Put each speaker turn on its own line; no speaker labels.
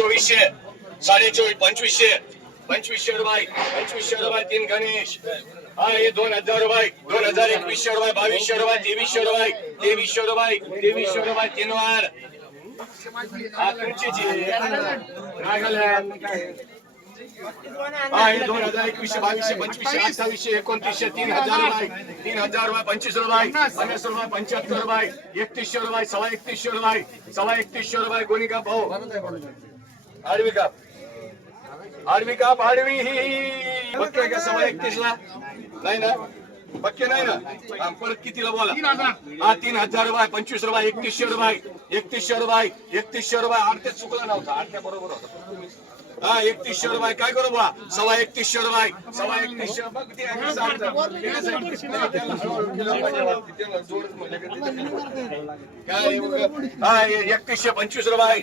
ચોવીસે, સાડી ચોવીસ, પંચવીસે. પંચવીસો રૂપિયા પંચવીસો રૂપિયા તીન ગણેશ. હા, એ દોન હજાર રૂપિયા દોન હજાર એકવીસો રૂપિયા બાવીસો રૂપિયા ત્રેવીસો રૂપિયા ત્રેવીસો રૂપિયા ત્રેવીસો રૂપિયા તીન વાર એકત્રીસો રૂપિયા સવા એકત્રીસો રૂપિયા સવા એકત્રીસો રૂપિયા ગોનિકા
ભાવ
आडवी काप. आडवी काप आडवी. ही पक्के का सवा एकतीस ला नाही ना? पक्के नाही ना? परत कितीला बोला? हा तीन हजार बाय पंचवीस रुपये एकतीसशे रुपये एकतीसशे रुपये एकतीसशे रुपये आठ्यात चुकला नव्हता आठ्या बरोबर होता. हा एकतीसशे रुपये काय करू बा सव्वा एकतीसशे रुपये सव्वा एकतीसशे काय एकतीसशे पंचवीस रुपये